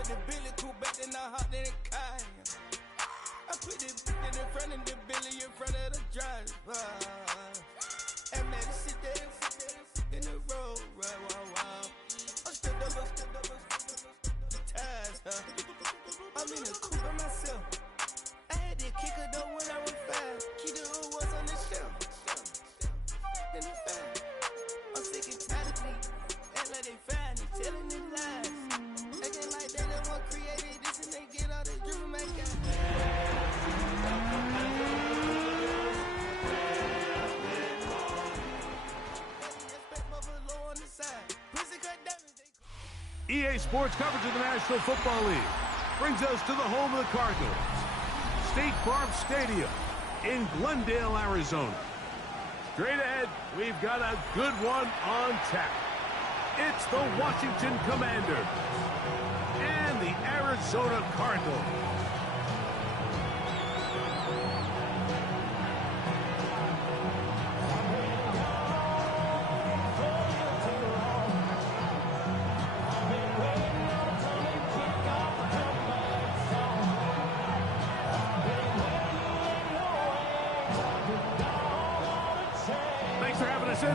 took the Billy Cool back, then I hopped in the car. I put the in front of the Billy in front of the driver. And man, sit there in the road, right, wow. I'm still the ties, I'm in the coupe by myself. I had to kick her though when I was 5. Keep the hood was on the shelf. Then the 5. I'm sick and tired of me. Act like they find it, telling them lies. Acting like they the one created this and they get all the dribble man got. EA Sports coverage of the National Football League brings us to the home of the Cardinals, State Farm Stadium in Glendale, Arizona. Straight ahead, we've got a good one on tap. It's the Washington Commanders and the Arizona Cardinals.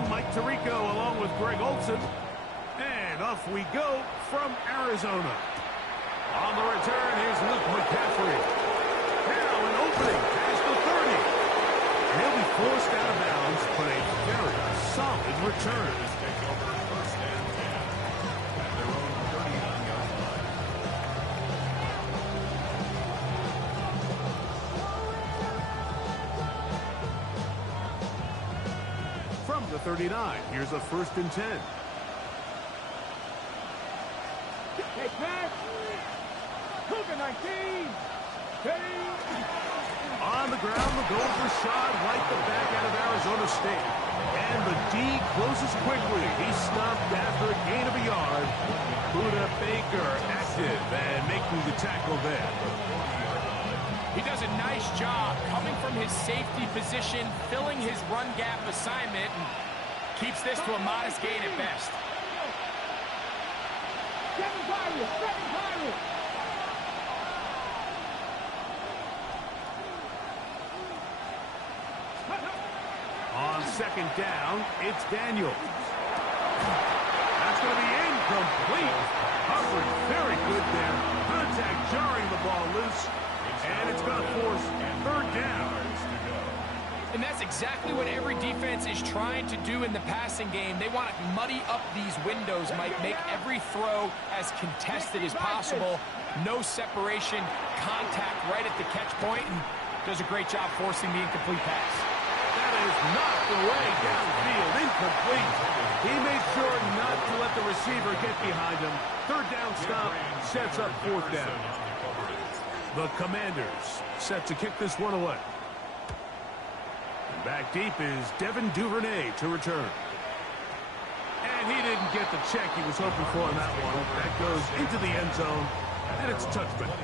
Mike Tirico along with Greg Olson. And off we go from Arizona. On the return, here's Luke McCaffrey. Now an opening past the 30. He'll be forced out of bounds, but a very solid return. Take over first and 10 at their own 39-yard line. From the 39, here's a 1st and 10. Hey, pass! Cougar 19! On the ground, the goal for Shad White, the back out of Arizona State. And the D closes quickly. He's stopped after a gain of a yard. Buda Baker active and making the tackle there. He does a nice job coming from his safety position, filling his run gap assignment, and keeps this to a modest gain at best. On 2nd down, it's Daniels. That's going to be incomplete. Hubbard very good there. Contact jarring the ball loose. And it's going to force 3rd down. And that's exactly what every defense is trying to do in the passing game. They want to muddy up these windows, Mike, make every throw as contested as possible. No separation, contact right at the catch point, and does a great job forcing the incomplete pass. That is not the way downfield, incomplete. He made sure not to let the receiver get behind him. 3rd down stop sets up 4th down. The Commanders set to kick this one away. And back deep is Devin Duvernay to return. And he didn't get the check he was hoping for on that one. That goes into the end zone, and it's a touchback.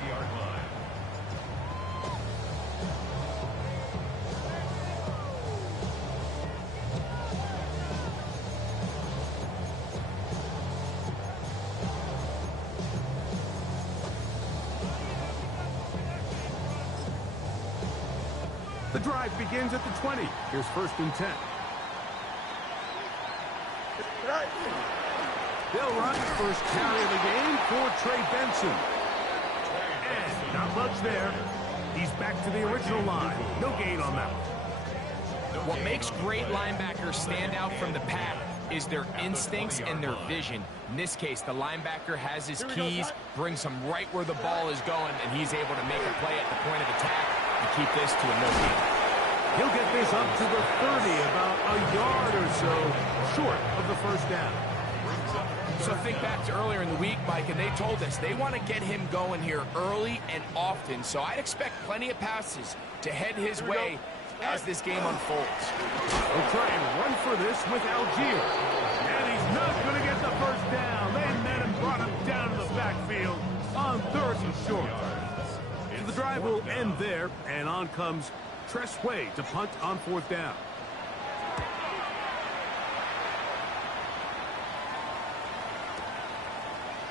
The drive begins at the 20. Here's 1st and 10. They'll run first carry of the game for Trey Benson. And not much there. He's back to the original line. No gain on that one. What makes great linebackers stand out from the pack is their instincts and their vision. In this case, the linebacker has his keys, brings him right where the ball is going, and he's able to make a play at the point of attack and keep this to a no gain. He'll get this up to the 30, about a yard or so short of the 1st down. So think back to earlier in the week, Mike, and they told us they want to get him going here early and often. So I'd expect plenty of passes to head his way as this game unfolds. We'll try and run for this with Algier. And he's not going to get the 1st down. They met him, brought him down to the backfield on 3rd and short. So the drive will end there, and on comes Tress Way to punt on 4th down.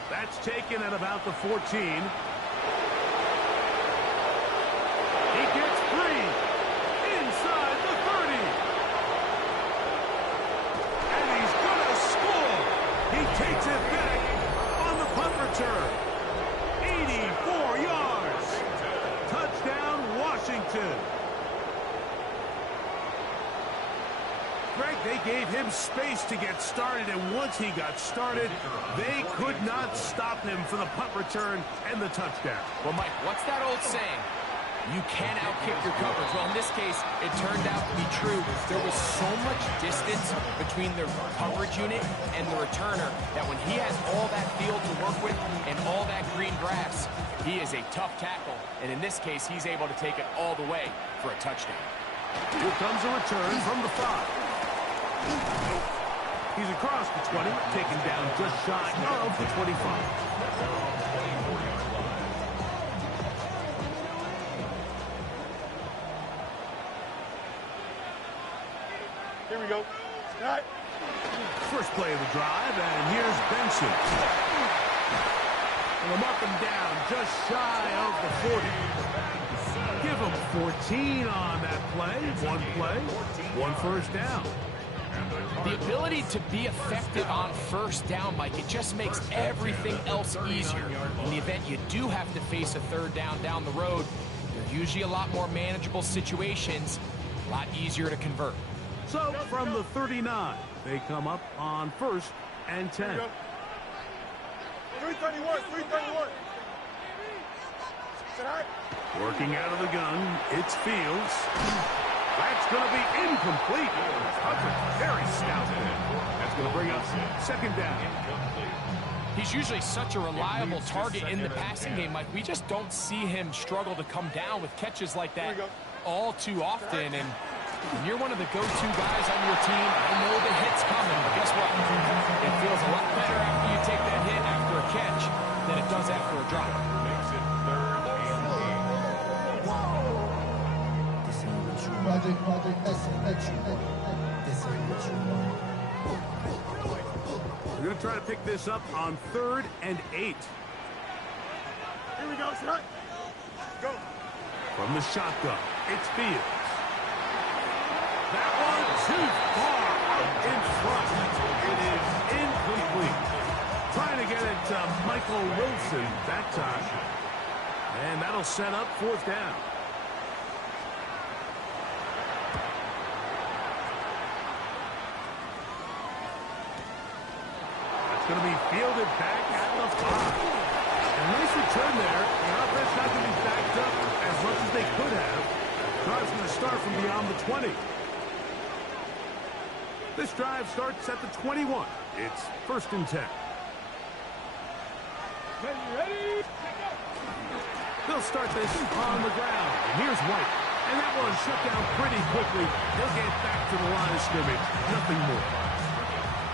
That It's taken at about the 14. He gets free inside the 30. And he's going to score. He takes it back on the punt return. 84 yards. Touchdown, Washington. Greg, they gave him space to get started, and once he got started, they could not stop him for the punt return and the touchdown. Well, Mike, what's that old saying? You can't outkick your coverage. Well, in this case, it turned out to be true. There was so much distance between the coverage unit and the returner that when he has all that field to work with and all that green grass, he is a tough tackle. And in this case, he's able to take it all the way for a touchdown. Here comes a return from the 5. He's across the 20, taken down just shy of the 25. Here we go. Right. First play of the drive, and here's Benson. And they'll mark him down just shy of the 40. Give him 14 on that play. One first down. The ability to be effective on first down, Mike, it just makes everything else easier. In the event you do have to face a third down the road, they're usually a lot more manageable situations, a lot easier to convert. So from the 39, they come up on 1st and 10. 331. Working out of the gun, it's Fields. That's going to be incomplete. Coverage very stout. That's going to bring us second down. He's usually such a reliable target in the passing game, Mike. We just don't see him struggle to come down with catches like that all too often. And when you're one of the go-to guys on your team, I know the hit's coming, but guess what? It feels a lot better after you take that hit after a catch than it does after a drop. We're going to try to pick this up on 3rd and 8. Here we go, son. Go. From the shotgun, it's Fields. That one too far out in front. It is incomplete. Trying to get it to Michael Wilson that time. And that'll set up 4th down. Going to be fielded back at the 5. A nice return there. The offense not going to be backed up as much as they could have. Drive's going to start from beyond the 20. This drive starts at the 21. It's 1st and 10. Ready? They'll start this on the ground. And here's White. And that one shut down pretty quickly. He'll get back to the line of scrimmage. Nothing more.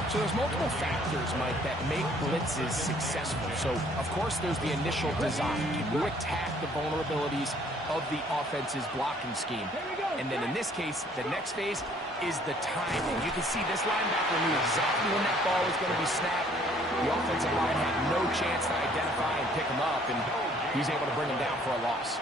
So there's multiple factors, Mike, that make blitzes successful. So, of course, there's the initial design. Can you attack the vulnerabilities of the offense's blocking scheme? And then in this case, the next phase is the timing. You can see this linebacker knew exactly when that ball was going to be snapped. The offensive line had no chance to identify and pick him up, and he's able to bring him down for a loss.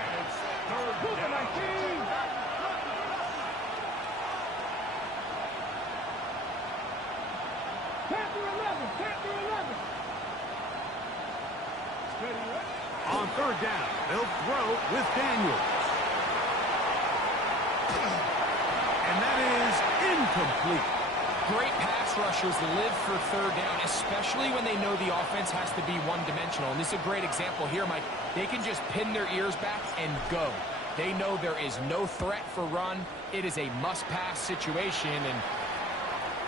On 3rd down, they'll throw with Daniels. And that is incomplete. Great pass rushers live for 3rd down, especially when they know the offense has to be one-dimensional. And this is a great example here, Mike. They can just pin their ears back and go. They know there is no threat for run. It is a must-pass situation, and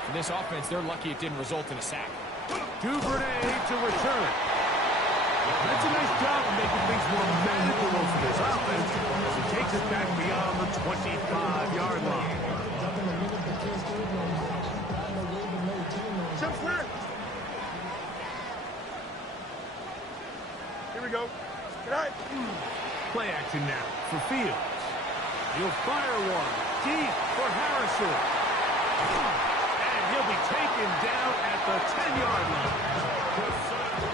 for this offense, they're lucky it didn't result in a sack. Duvernay to return. That's a nice job of making things more manageable for this offense as he takes it back beyond the 25-yard line. Jump square. Here we go. Good night. Play action now for Fields. He'll fire one deep for Harrison. And he'll be taken down at the 10-yard line.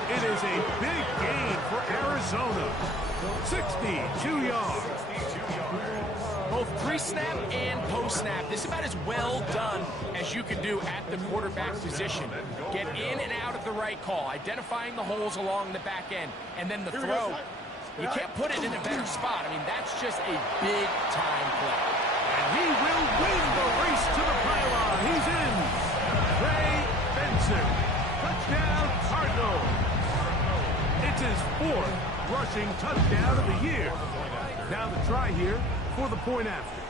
It is a big gain for Arizona. 62 yards. Both pre-snap and post-snap. This is about as well done as you can do at the quarterback position. Get in and out of the right call, identifying the holes along the back end, and then the throw. You can't put it in a better spot. I mean, that's just a big-time play. And he will win the race to the pylon. He's in. Trey Benson. Touchdown, Cardinals. It's his 4th rushing touchdown of the year. Now the try here for the point after.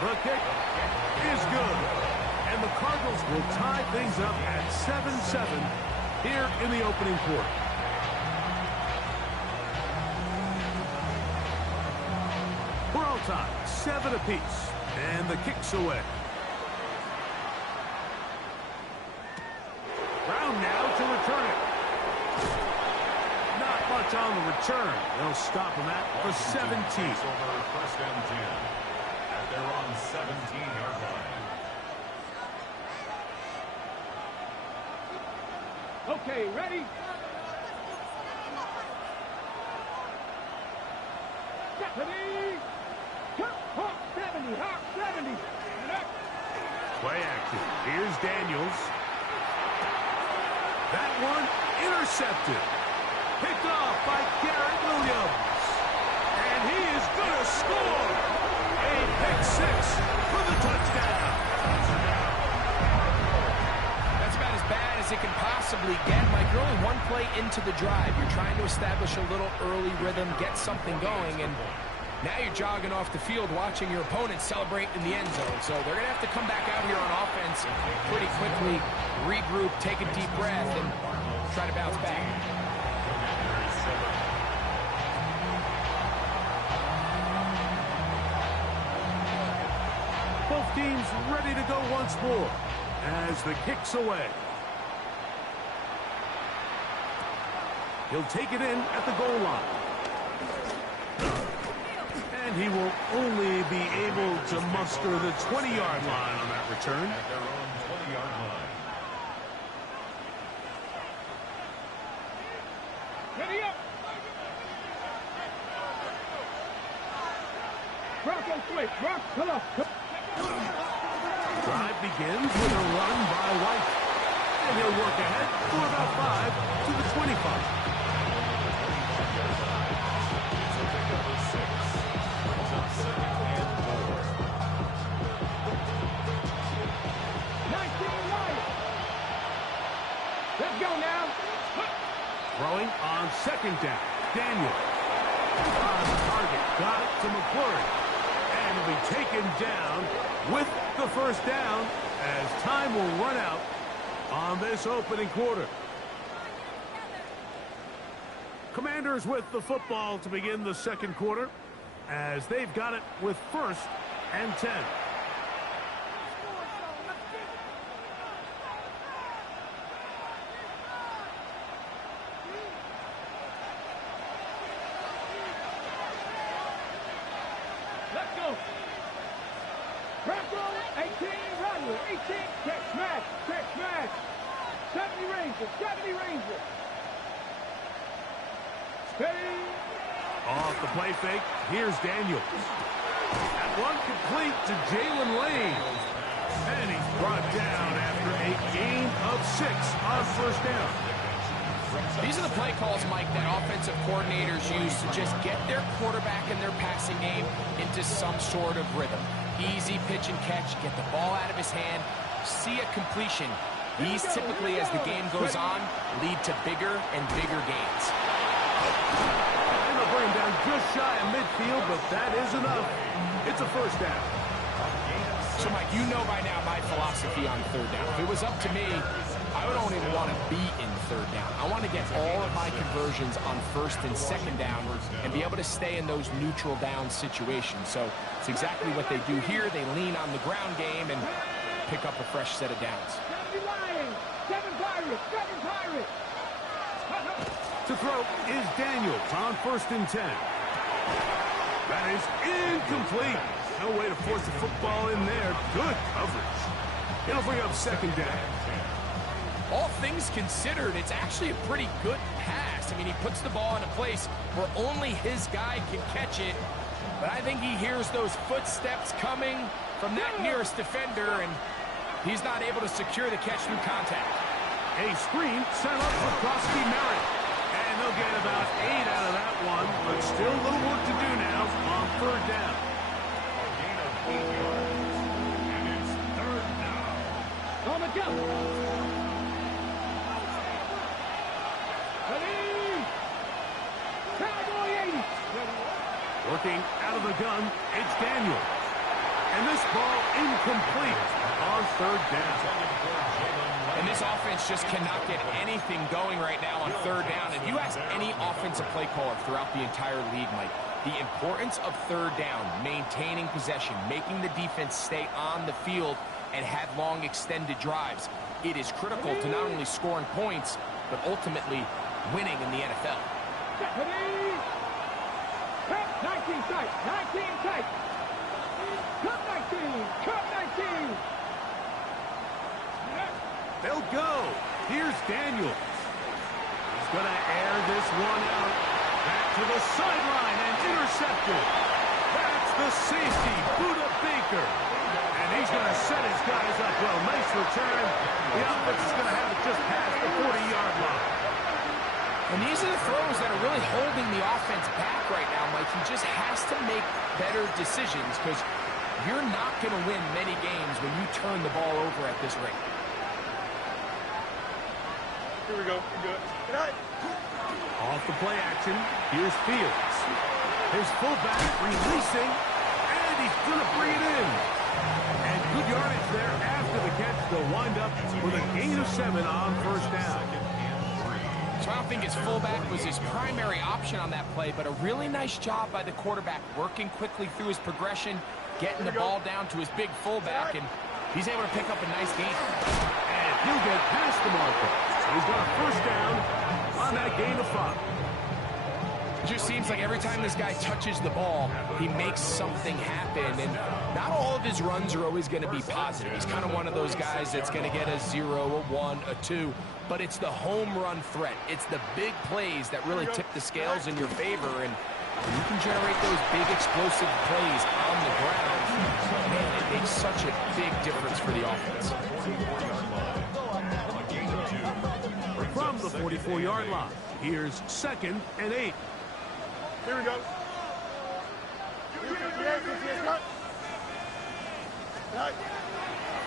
The kick is good. And the Cardinals will tie things up at 7-7 here in the opening quarter. We're all tied, 7 apiece. And the kick's away. Brown now to return it. Not much on the return. They'll stop him at the 17. Over first and 10 at their own 17-yard line. Okay, ready? Stephanie! Hawk 70, Hawk 70. Play action. Here's Daniels. That one intercepted. Picked off by Garrett Williams. And he is going to score. A pick 6 for the touchdown. That's about as bad as it can possibly get. Mike, you're only one play into the drive. You're trying to establish a little early rhythm, get something going, and now you're jogging off the field watching your opponent celebrate in the end zone. So they're going to have to come back out here on offense pretty quickly, regroup, take a deep breath, and try to bounce back. Both teams ready to go once more as the kick's away. He'll take it in at the goal line. And he will only be able to muster the 20-yard line on that return. At their own 20-yard line. Ready up! Bronco switch, Bronco, come on. Drive begins with a run by White. And he'll work ahead for about 5 to the 25. Let's go now. Throwing on second down. Daniel. On target. Got it to McClure. And will be taken down with the first down as time will run out on this opening quarter. Commanders with the football to begin the second quarter as they've got it with 1st and 10. Let's go. Bronco, 18, Rodwood, 18, catch smash, 70 Ranger, 70 Ranger. Steady. Off the play fake, here's Daniels. That one complete to Jalen Lane. And he's brought down after a gain of 6 on first down. These are the play calls, Mike, that offensive coordinators use to just get their quarterback and their passing game into some sort of rhythm. Easy pitch and catch, get the ball out of his hand, see a completion. These typically, as the game goes on, lead to bigger and bigger gains. And they'll bring him down just shy of midfield, but that is enough. It's a first down. So, Mike, you know by now my philosophy on third down. If it was up to me, I would only want to be in third down. I want to get all of my conversions on first and second down and be able to stay in those neutral down situations. So it's exactly what they do here. They lean on the ground game and pick up a fresh set of downs. 70 Lions, 7 Pirates, 7 Pirates. To throw is Daniels on 1st and 10. That is incomplete. No way to force the football in there. Good coverage. It'll bring up second down. all things considered, it's actually a pretty good pass. I mean, he puts the ball in a place where only his guy can catch it. But I think he hears those footsteps coming from that nearest defender, and he's not able to secure the catch through contact. A screen set up for Krosky Merritt. And they'll get about 8 out of that one, but still a little work to do now on third down. A gain of 8 yards. And it's third down. On the go. Ready. Cowboy 80. Working out of the gun, it's Daniel. And this ball incomplete on third down. And this offense just cannot get anything going right now on third down. If you ask any offensive play caller throughout the entire league, Mike, the importance of third down, maintaining possession, making the defense stay on the field and have long extended drives, it is critical to not only scoring points, but ultimately winning in the NFL. Ready. Cut 19 tight. 19 tight. Cut 19. Cut 19. They'll go. Here's Daniels. He's going to air this one out. Back to the sideline and intercepted. That's the safety, Buda Baker. And he's going to set his guys up well. Nice return. The offense is going to have it just past the 40-yard line. And these are the throws that are really holding the offense back right now, Mike. He just has to make better decisions because you're not going to win many games when you turn the ball over at this rate. Here we go. We're good. Good night. Off the play action, here's Fields. His fullback releasing, and he's going to bring it in. And good yardage there after the catch. They'll wind up with a gain of 7 on first down. So I don't think his fullback was his primary option on that play, but a really nice job by the quarterback working quickly through his progression, getting the ball down to his big fullback, and he's able to pick up a nice gain. And he'll get past the marker. He's got a first down on that gain of 5. It just seems like every time this guy touches the ball, he makes something happen, and not all of his runs are always going to be positive. He's kind of one of those guys that's going to get a 0, a 1, a 2, but it's the home run threat. It's the big plays that really tip the scales in your favor, and when you can generate those big explosive plays on the ground, man, it makes such a big difference for the offense. From the 44-yard line, here's 2nd and 8. Here we go.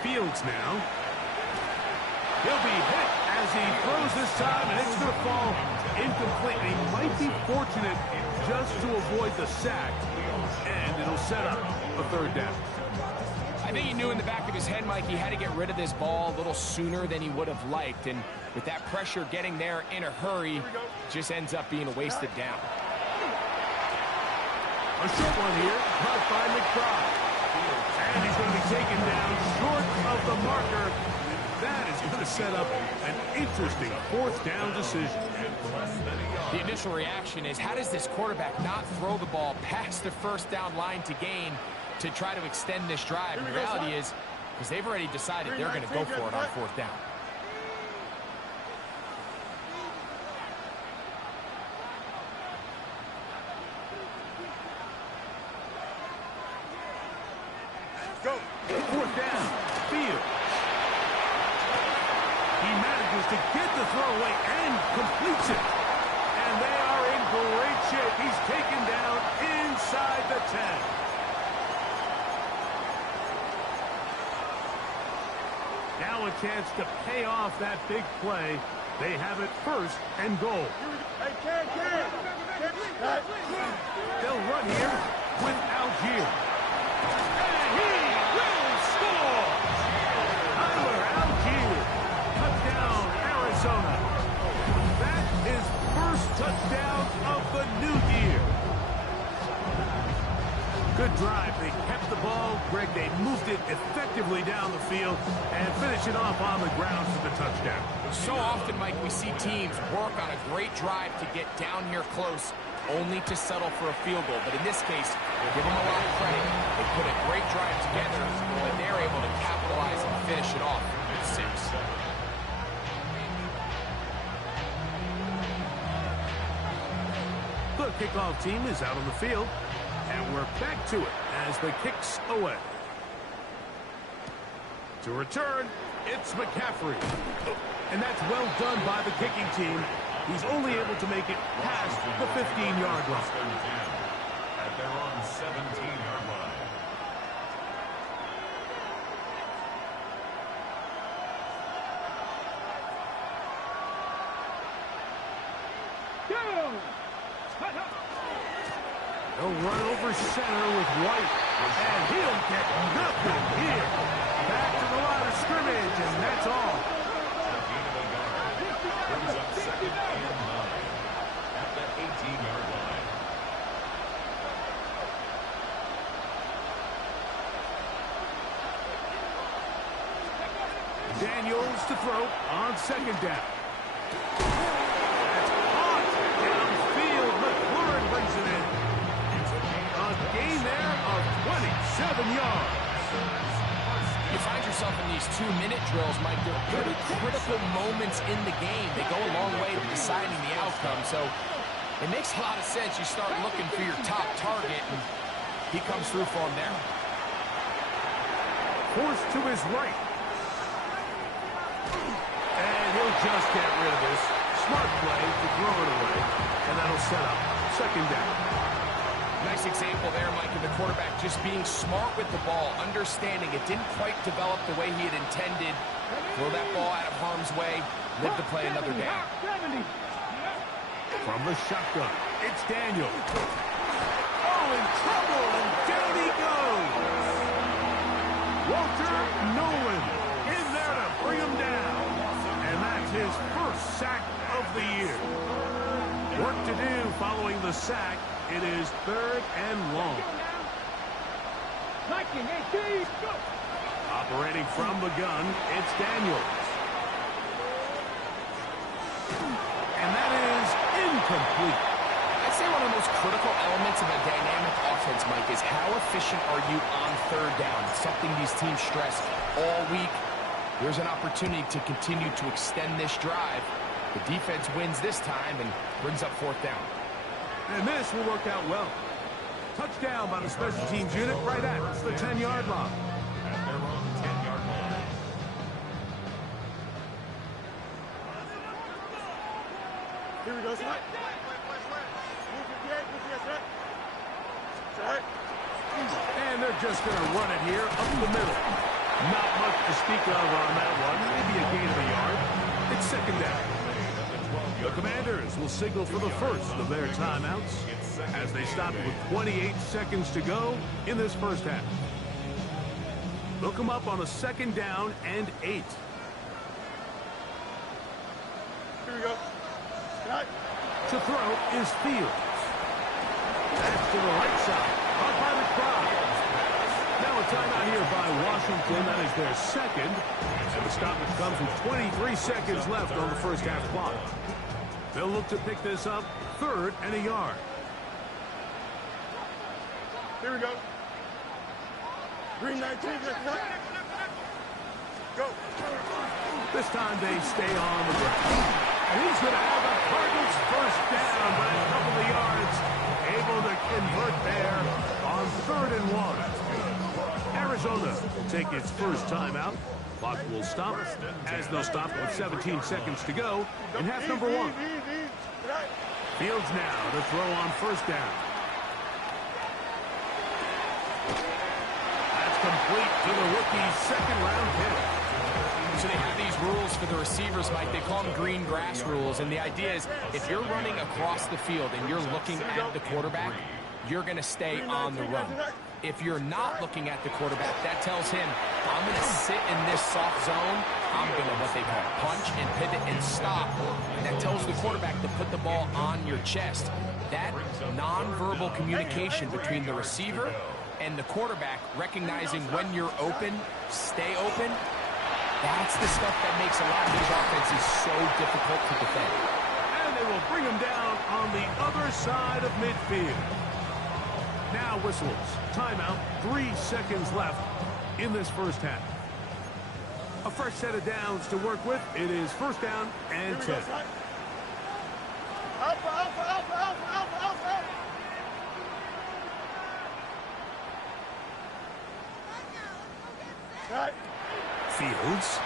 Fields now. He'll be hit as he throws this time, and it's going to fall incomplete. He might be fortunate just to avoid the sack, and it'll set up a third down. I think he knew in the back of his head, Mike, he had to get rid of this ball a little sooner than he would have liked, and with that pressure getting there in a hurry, just ends up being a wasted down. A short one here, caught by McBride. And he's going to be taken down short of the marker. That is going to set up an interesting 4th down decision. The initial reaction is, how does this quarterback not throw the ball past the first down line to gain to try to extend this drive? The reality is, because they've already decided they're going to go for it on 4th down. Go. 4th down. Field. He manages to get the throw away and completes it. And they are in great shape. He's taken down inside the 10. Now a chance to pay off that big play. They have it 1st and goal. They'll run here with Algier. And he will score! Tyler Algier, touchdown, Arizona. That is 1st touchdown of the new year. Good drive. They kept the ball. Greg, they moved it effectively down the field and finish it off on the ground for the touchdown. So often, Mike, we see teams work on a great drive to get down here close, only to settle for a field goal. But in this case, we'll give them a lot of credit. They put a great drive together, and they're able to capitalize and finish it off with 6. The kickoff team is out on the field, and we're back to it as the kick's away. To return, it's McCaffrey. And that's well done by the kicking team. He's only able to make it past the 15-yard line. At their own 17-yard line. They'll run over center with White, and he'll get nothing here. Back to the line of scrimmage, and that's all. Brings up 2nd and 9 at the 18-yard line. Daniels to throw on 2nd down. That's caught downfield. McLaurin brings it in. A gain there of 27 yards. You find yourself in these 2-minute drills, Mike. They're pretty critical moments in the game. They go a long way to deciding the outcome. So it makes a lot of sense. You start looking for your top target, and he comes through for him there. Forced to his right. And he'll just get rid of this. Smart play to throw it away. And that'll set up 2nd down. Nice example there, Mike, of the quarterback just being smart with the ball, understanding it didn't quite develop the way he had intended. Throw that ball out of harm's way, live to play another down. From the shotgun, it's Daniel. Oh, in trouble, and down he goes. Walter Nolan in there to bring him down. And that's his first sack of the year. Work to do following the sack. It is 3rd and long. Operating from the gun, it's Daniels. And that is incomplete. I'd say one of the most critical elements of a dynamic offense, Mike, is how efficient are you on 3rd down? It's something these teams stress all week. There's an opportunity to continue to extend this drive. The defense wins this time and brings up 4th down. And this will work out well. Touchdown by the special teams unit right at the 10-yard line. At their own 10-yard line. Here we go, sir. And they're just going to run it here up the middle. Not much to speak of on that one. Maybe a gain of a yard. It's 2nd down. The Commanders will signal for the first of their timeouts as they stop with 28 seconds to go in this first half. They'll come up on a 2nd down and 8. Here we go. To throw is Fields. That's to the right side. Caught by the crowd. Now a timeout here by Washington. That is their 2nd. And the stoppage comes with 23 seconds left on the first half clock. They'll look to pick this up 3rd and a yard. Here we go. Green 19. Go. This time they stay on the ground. And he's going to have a Cardinals first down by a couple of yards. Able to convert there on 3rd and 1. Arizona will take its first timeout. Clock will stop as they'll stop with 17 seconds to go in half number 1. Fields now to throw on 1st down. That's complete to the rookie's 2nd-round pick. So they have these rules for the receivers, Mike. They call them green grass rules. And the idea is if you're running across the field and you're looking at the quarterback, you're going to stay on the run. If you're not looking at the quarterback, that tells him, I'm going to sit in this soft zone. I'm going to, what they call, punch and pivot and stop. And that tells the quarterback to put the ball on your chest. That nonverbal communication between the receiver and the quarterback, recognizing when you're open, stay open, that's the stuff that makes a lot of these offenses so difficult to defend. And they will bring him down on the other side of midfield. Now whistles. Timeout. 3 seconds left in this first half. A fresh set of downs to work with. It is 1st down and 10. Alpha, alpha, alpha, alpha, alpha, alpha. Fields.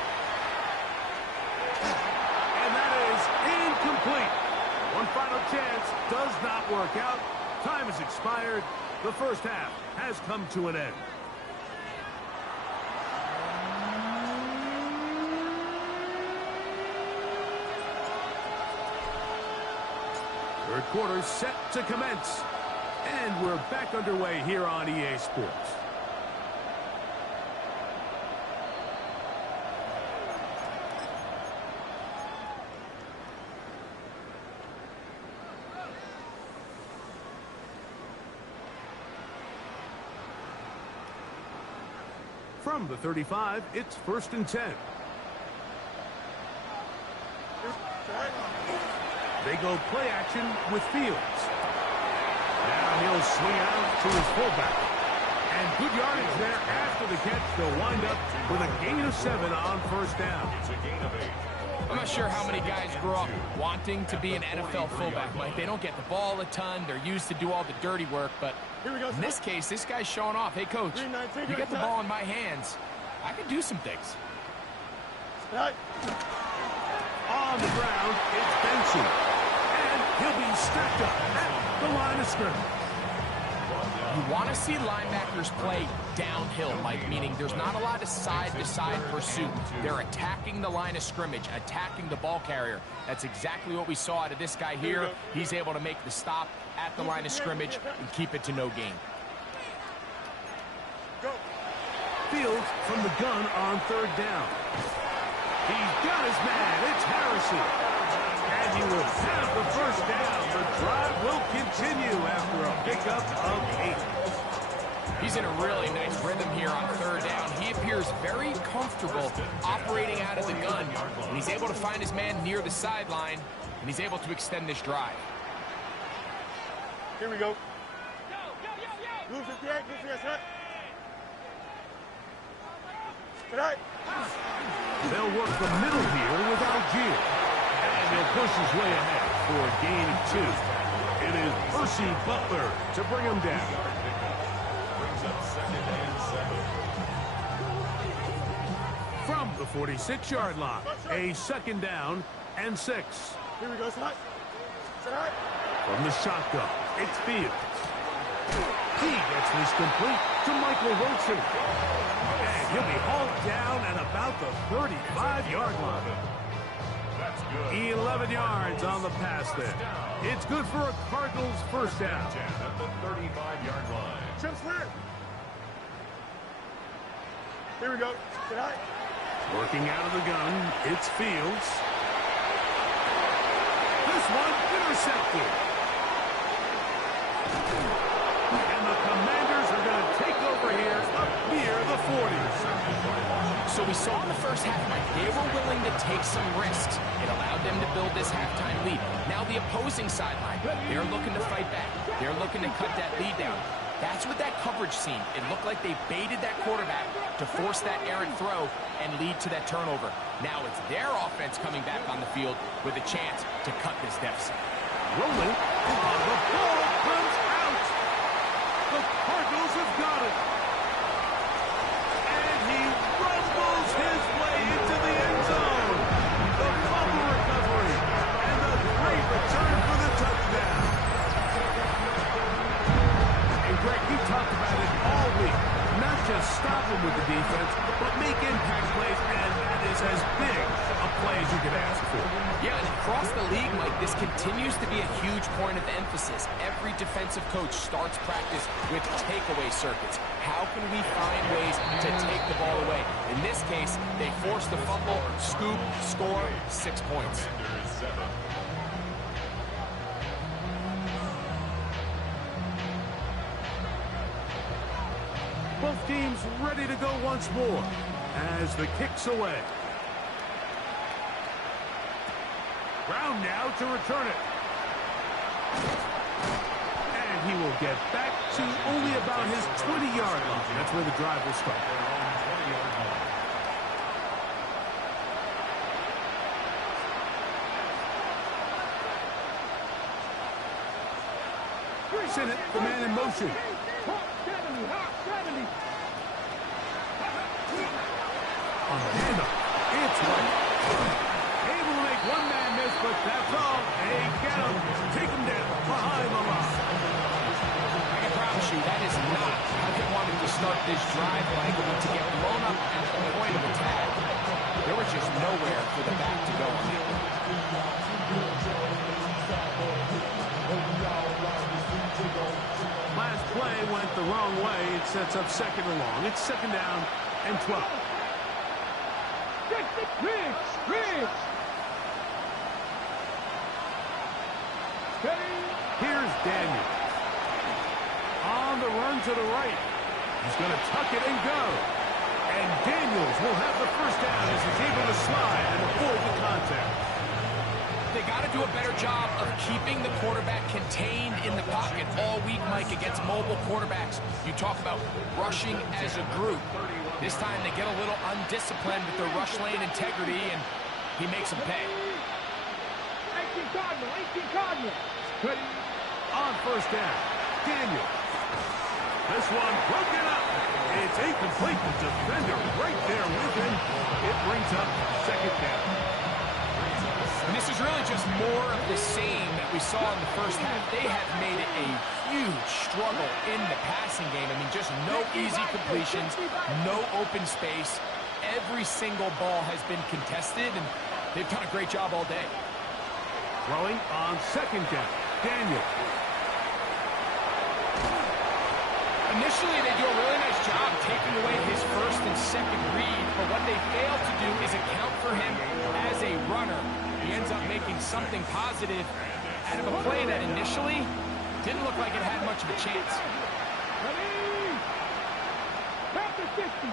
And that is incomplete. One final chance does not work out. Time has expired. The first half has come to an end. Third quarter set to commence. And we're back underway here on EA Sports. From the 35, it's 1st and 10. They go play action with Fields. Now he'll swing out to his fullback. And good yardage there after the catch. They'll wind up with a gain of 7 on 1st down. It's a gain of 8. I'm not sure how many guys grew up wanting to be an NFL fullback, Mike. They don't get the ball a ton. They're used to do all the dirty work. But in this case, this guy's showing off. Hey, coach, you get the ball in my hands. I can do some things. On the ground, it's Benson. And he'll be stacked up at the line of scrimmage. You want to see linebackers play downhill, Mike, meaning there's not a lot of side-to-side pursuit. They're attacking the line of scrimmage, attacking the ball carrier. That's exactly what we saw out of this guy here. He's able to make the stop at the line of scrimmage and keep it to no gain. Fields from the gun on 3rd down. He's got his man. It's Harrison. And he will have the 1st down. The drive will continue after a pickup of 8. He's in a really nice rhythm here on 3rd down. He appears very comfortable operating out of the gun. And he's able to find his man near the sideline, and he's able to extend this drive. Here we go. They'll work the middle here with Algier. And he'll push his way ahead for a gain of 2. It is Percy Butler to bring him down. Brings up 2nd and 7. From the 46-yard line, a 2nd down and 6. Here we go, Scott. From the shotgun, it's Fields. He gets this complete to Michael Wilson. And he'll be hauled down at about the 35-yard line. That's good. 11 yards on the pass there. It's good for a Cardinals 1st down. At the 35-yard line. Trips clear. Here we go. Working out of the gun, it's Fields. This one intercepted. And the Commanders are going to take over here up near the 40s. So we saw in the first half, Mike, they were willing to take some risks. It allowed them to build this halftime lead. Now the opposing sideline, they're looking to fight back. They're looking to cut that lead down. That's what that coverage seemed. It looked like they baited that quarterback to force that errant throw and lead to that turnover. Now it's their offense coming back on the field with a chance to cut this deficit. Rolling, and the ball comes out. The Cardinals have got it. And he rumbles his way into the end zone. The fumble recovery and the great return for the touchdown. And Greg, you talked about it all week. Not just stop him with the defense, but make impact plays, and that is as big a play as you could ask for. Yeah, and across the league, Mike, this continues to be a huge point of emphasis. Every defensive coach starts practice with takeaway circuits. How can we find ways to take the ball away? In this case, they force the fumble, scoop, score, 6 points. Commanders 7. Both teams ready to go once more as the kick's away. Brown now to return it. And he will get back to only about his 20-yard line. That's where the drive will start. Send it, the man in motion. On the handoff. It's right. Able to make one man miss, but that's all. They get him. Take him down behind the line. I can promise you that is not how they wanted to start this drive, Michael, but to get blown up at the point of attack. There was just nowhere for the back to go on that one. Last play went the wrong way. It sets up second and long. It's second down and 12. Riggs. Here's Daniel. On the run to the right. He's going to tuck it and go. And Daniels will have the first down as he's able to slide and avoid the contact. They got to do a better job of keeping the quarterback contained in the pocket all week, Mike, against mobile quarterbacks. You talk about rushing as a group. This time they get a little undisciplined with their rush lane integrity, and he makes them pay. 18 Cardinal. On first down, Daniel. This one broken up. It's incomplete. The defender right there with him. It brings up second down. And this is really just more of the same that we saw in the first half. They have made it a huge struggle in the passing game. I mean, just no easy completions, no open space. Every single ball has been contested, and they've done a great job all day. Throwing on second down, Daniel. Initially, they do a really nice job taking away his first and second read, but what they fail to do is account for him as a runner. He ends up making something positive out of a play that initially didn't look like it had much of a chance. Captain 60.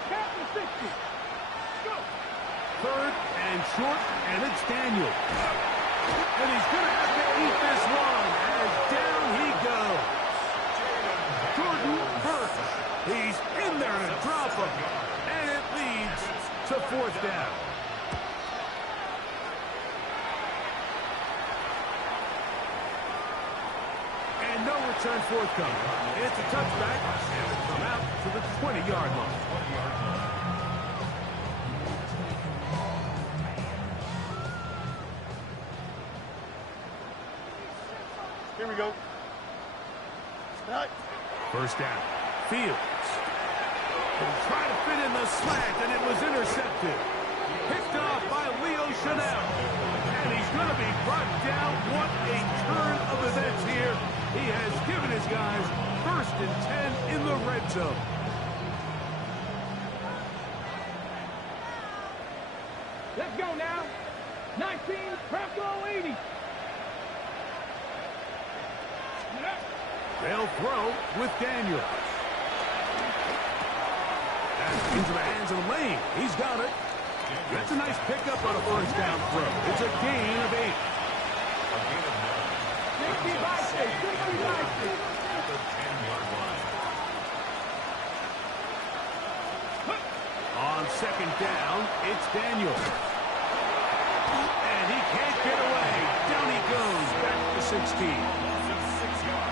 Go. Third and short, and it's Daniel. And he's going to have to eat this one as down he goes. Jordan Burke. He's in there to drop him. And it leads to fourth down. And no return forthcoming. It's a touchback. And it'll come out to the 20-yard line. Here we go. First down. Fields. And try to fit in the slant, and it was intercepted. Picked off by Leo Chanel. And he's going to be brought down. What a turn of events here. He has given his guys first and 10 in the red zone. Let's go now. 19, Bronco 80. They'll throw with Daniels. That's into the hands of Lane. He's got it. That's a nice pickup on a first down throw. It's a gain of 8. On second down, it's Daniels. And he can't get away. Down he goes, back to 16.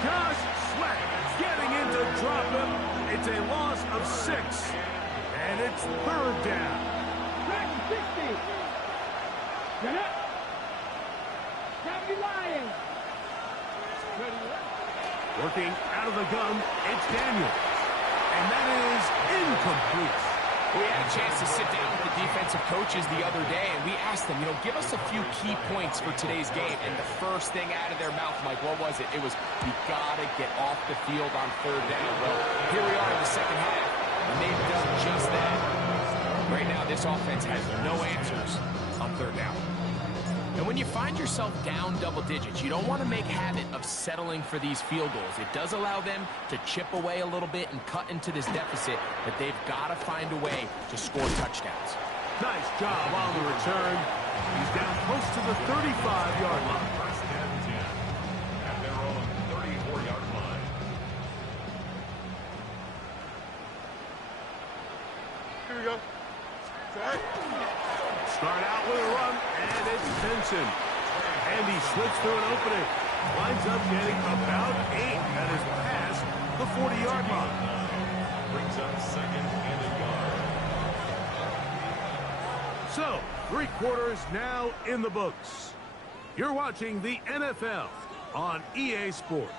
Josh Sweat getting in to drop him. It's a loss of 6. And it's third down. 60. Get up. Gravity Lions. Working out of the gun, it's Daniels. And that is incomplete. We had a chance to sit down with the defensive coaches the other day, and we asked them, give us a few key points for today's game. And the first thing out of their mouth, Mike, what was it? It was, we got to get off the field on third down. Well, here we are in the second half, and they've done just that. Right now, this offense has no answers on third down. And when you find yourself down double digits, you don't want to make habit of settling for these field goals. It does allow them to chip away a little bit and cut into this deficit, but they've got to find a way to score touchdowns. Nice job on the return. He's down close to the 35-yard line. First and 10 at their own 34-yard line. Here we go. Start out with a run, and it's Benson. And he slips through an opening. Winds up getting about 8. That is past the 40-yard line. Brings up second and a yard. So, 3 quarters now in the books. You're watching the NFL on EA Sports.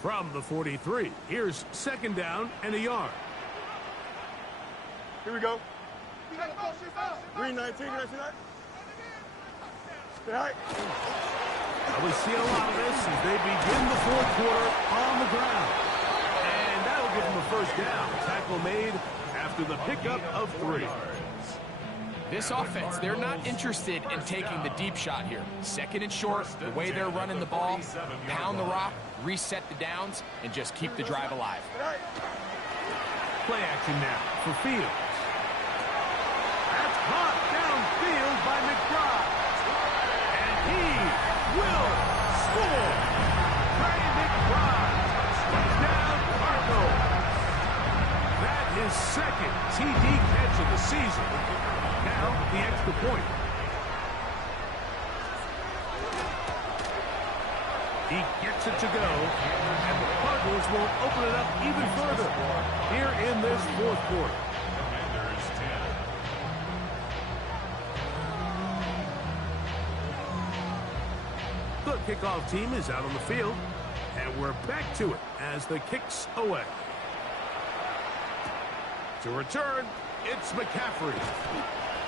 From the 43, here's 2nd down and a yard. Here we go. 319, Stay high. We see a lot of this as they begin the 4th quarter on the ground. And that'll give them a 1st down. Tackle made after the pickup of 3. This offense, they're not interested in taking the deep shot here. 2nd and short, the way they're running the ball, pound the rock, reset the downs, and just keep the drive alive. Play action now for Fields. That's caught downfield by McBride. And he will score. Trey McBride. Touchdown, Cardinals. That is 2nd TD catch of the season. Now, the extra point. He gets it to go, and the Cardinals will open it up even further here in this 4th quarter. The kickoff team is out on the field, and we're back to it as the kick's away. To return, it's McCaffrey.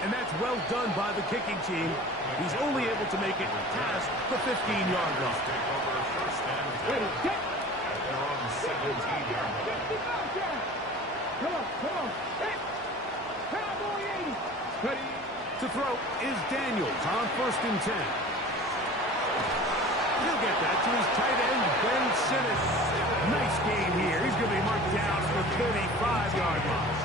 And that's well done by the kicking team. He's only able to make it past the 15-yard line. They're on 17-yard line. Come on. Cowboy 80. To throw is Daniels on 1st and 10. He'll get that to his tight end, Ben Simmons. Nice gain here. He's going to be marked down for the 35-yard line.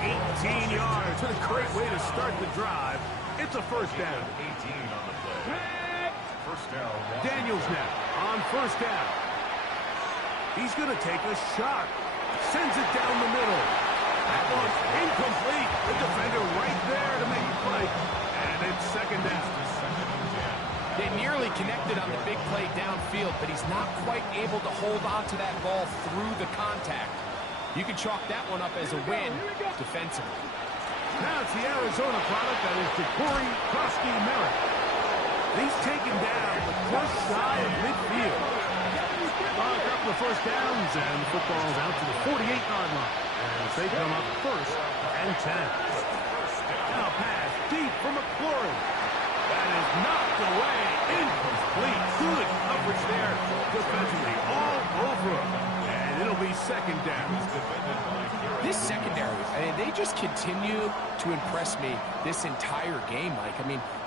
18 yards. What a great way to start the drive. It's a 1st down. 18 on the play. 1st down. Daniels now on 1st down. He's going to take a shot. Sends it down the middle. That one's incomplete. The defender right there to make the play. And it's 2nd down. They nearly connected on the big play downfield, but he's not quite able to hold on to that ball through the contact. You can chalk that one up as a win defensively. Now it's the Arizona product that is Ja'Cory Krosky-Merritt. He's taken down just shy of midfield. A couple of 1st downs, and the football's out to the 48-yard line as they come up 1st and 10. Now pass deep for McLaurin. That is knocked away. Incomplete. Good coverage there defensively all over him. And it'll be 2nd down. This secondary, they just continue to impress me this entire game, Mike.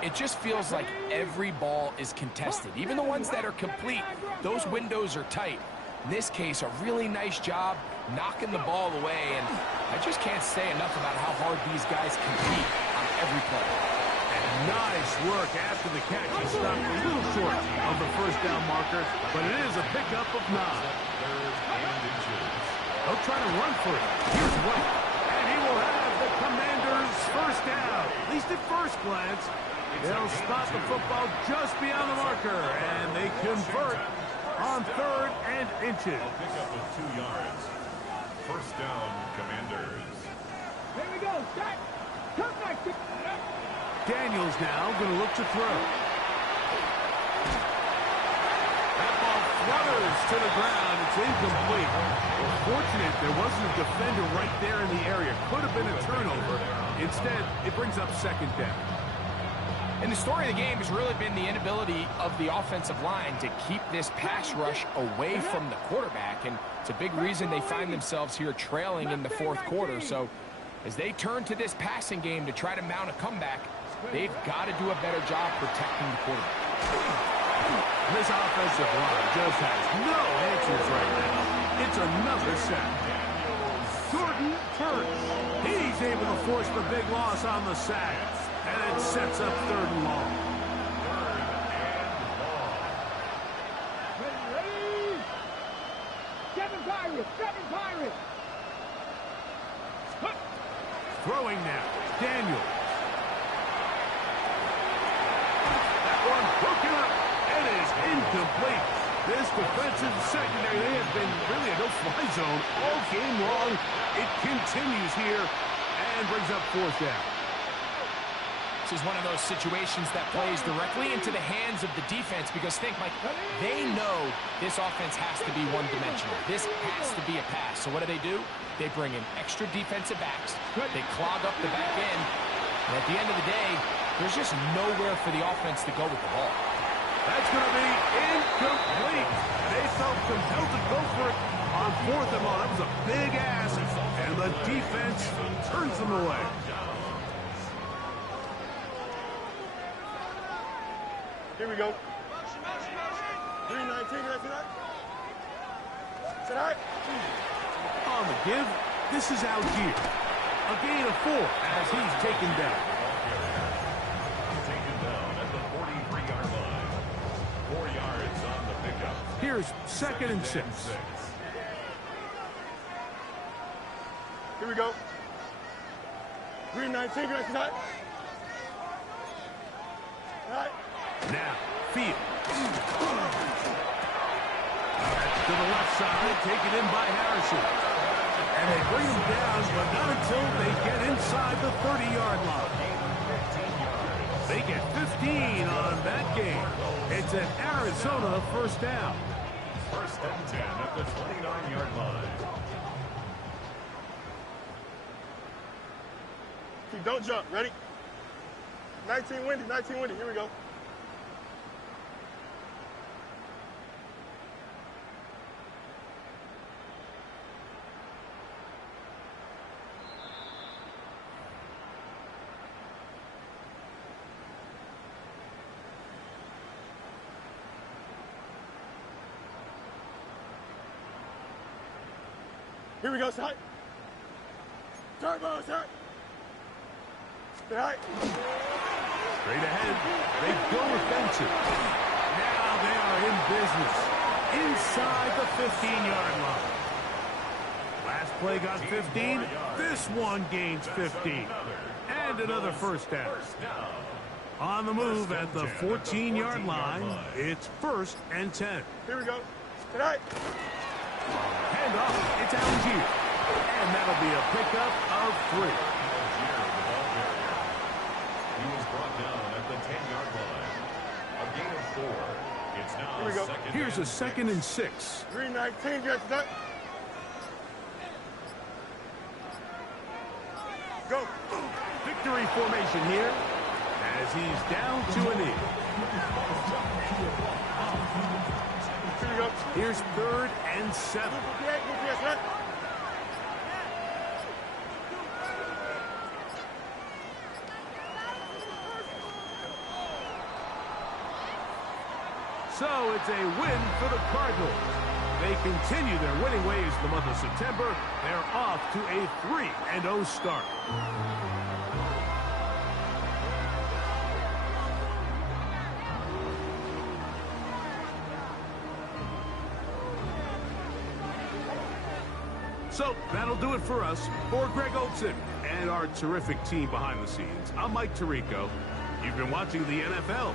It just feels like every ball is contested. Even the ones that are complete, those windows are tight. In this case, a really nice job knocking the ball away, and I just can't say enough about how hard these guys compete on every play. Nice work after the catch. He stopped a little short of the 1st down marker, but it is a pickup of 9. They'll try to run for it. Here's White, and he will have the Commanders' 1st down. At least at first glance, they'll spot the football just beyond the marker, and they convert on 3rd and inches. A pickup of 2 yards. 1st down, Commanders. Here we go. Start. Come back. Daniels now going to look to throw. That ball flutters to the ground. It's incomplete. Well, fortunate there wasn't a defender right there in the area. Could have been a turnover. Instead, it brings up 2nd down. And the story of the game has really been the inability of the offensive line to keep this pass rush away from the quarterback. And it's a big reason they find themselves here trailing in the 4th quarter. So as they turn to this passing game to try to mount a comeback, they've got to do a better job protecting the quarterback. This offensive line just has no answers right now. It's another sack. Jordan Hurts. He's able to force the big loss on the sack. And it sets up 3rd and long. Ready. 7 Pirates. Throwing now. Daniels. one broken up. It is incomplete. This defensive secondary, they have been really a no-fly zone all game long. It continues here and brings up fourth down. This is one of those situations that plays directly into the hands of the defense because think, Mike, they know this offense has to be one-dimensional. This has to be a pass. So what do? They bring in extra defensive backs. They clog up the back end. And at the end of the day, there's just nowhere for the offense to go with the ball. That's going to be incomplete. They felt compelled to go for it on fourth and long. That was a big ask, and the defense turns them away. Here we go. 319, can I see that? Sit right. On the give, this is Algier. A gain of 4 as he's taken down. Taken down at the 43-yard line. 4 yards on the pickup. Here's 2nd and 6. Here we go. 319, can I see that? All right. Now, Field. To the left side, taken in by Harrison. And they bring him down, but not until they get inside the 30-yard line. They get 15 on that game. It's an Arizona first down. 1st and 10 at the 29-yard line. Don't jump. Ready? 19 windy, 19 windy. Here we go. Here we go, side. Turbo, sir. All right. Straight ahead, they go offensive. Now they are in business inside the 15-yard line. Last play got 15. This one gains 15. And another first down. On the move at the 14-yard line, it's 1st and 10. Here we go. All right. Hand off, it's Algier. And that'll be a pickup of 3. He was brought down at the 10-yard line. A gain of 4. It's now Here we go. Here's a 2nd and 6. 319, get that. Go. Victory formation here as he's down to a knee. Here we go. Here's 3rd and 7. So it's a win for the Cardinals. They continue their winning ways the month of September. They're off to a 3-0 start. So that'll do it for us. For Greg Olsen and our terrific team behind the scenes, I'm Mike Tirico. You've been watching the NFL